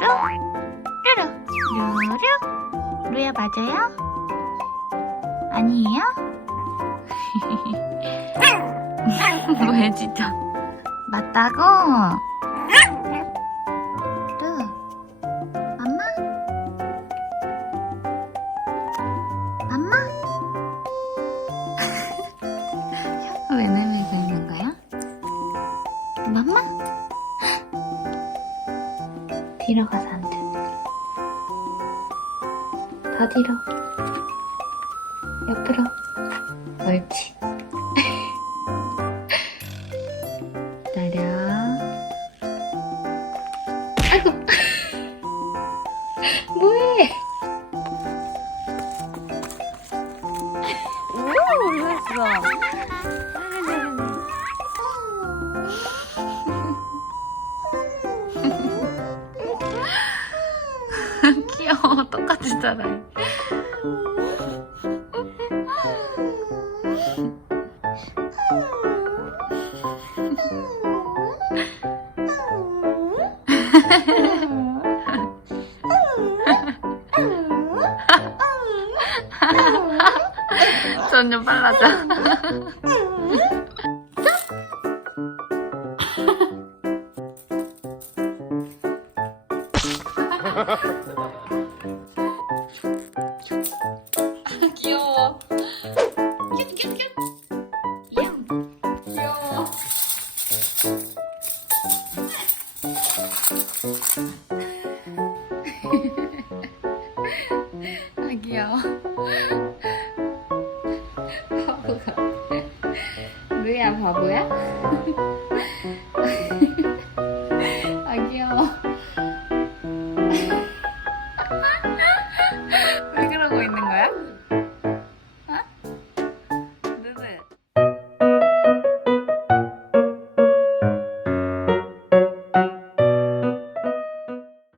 루루 루루. 루야 맞아요? 아니에요? 뭐야 진짜. 맞다고? 루 맘마? 맘마? 혀가 왜 내밀고 있는 거야? 맘마? 뒤로 가서 앉아. 더 뒤로. 옆으로. 옳지. 기다려. 아이고. 뭐해? 왜 올랐어? 귀여워. 똑같이 따라해. 점점 빨라져. 귀여워. 큐큐큐. 귀여워. 아 귀여워. 바보 같아. 루야 바보야?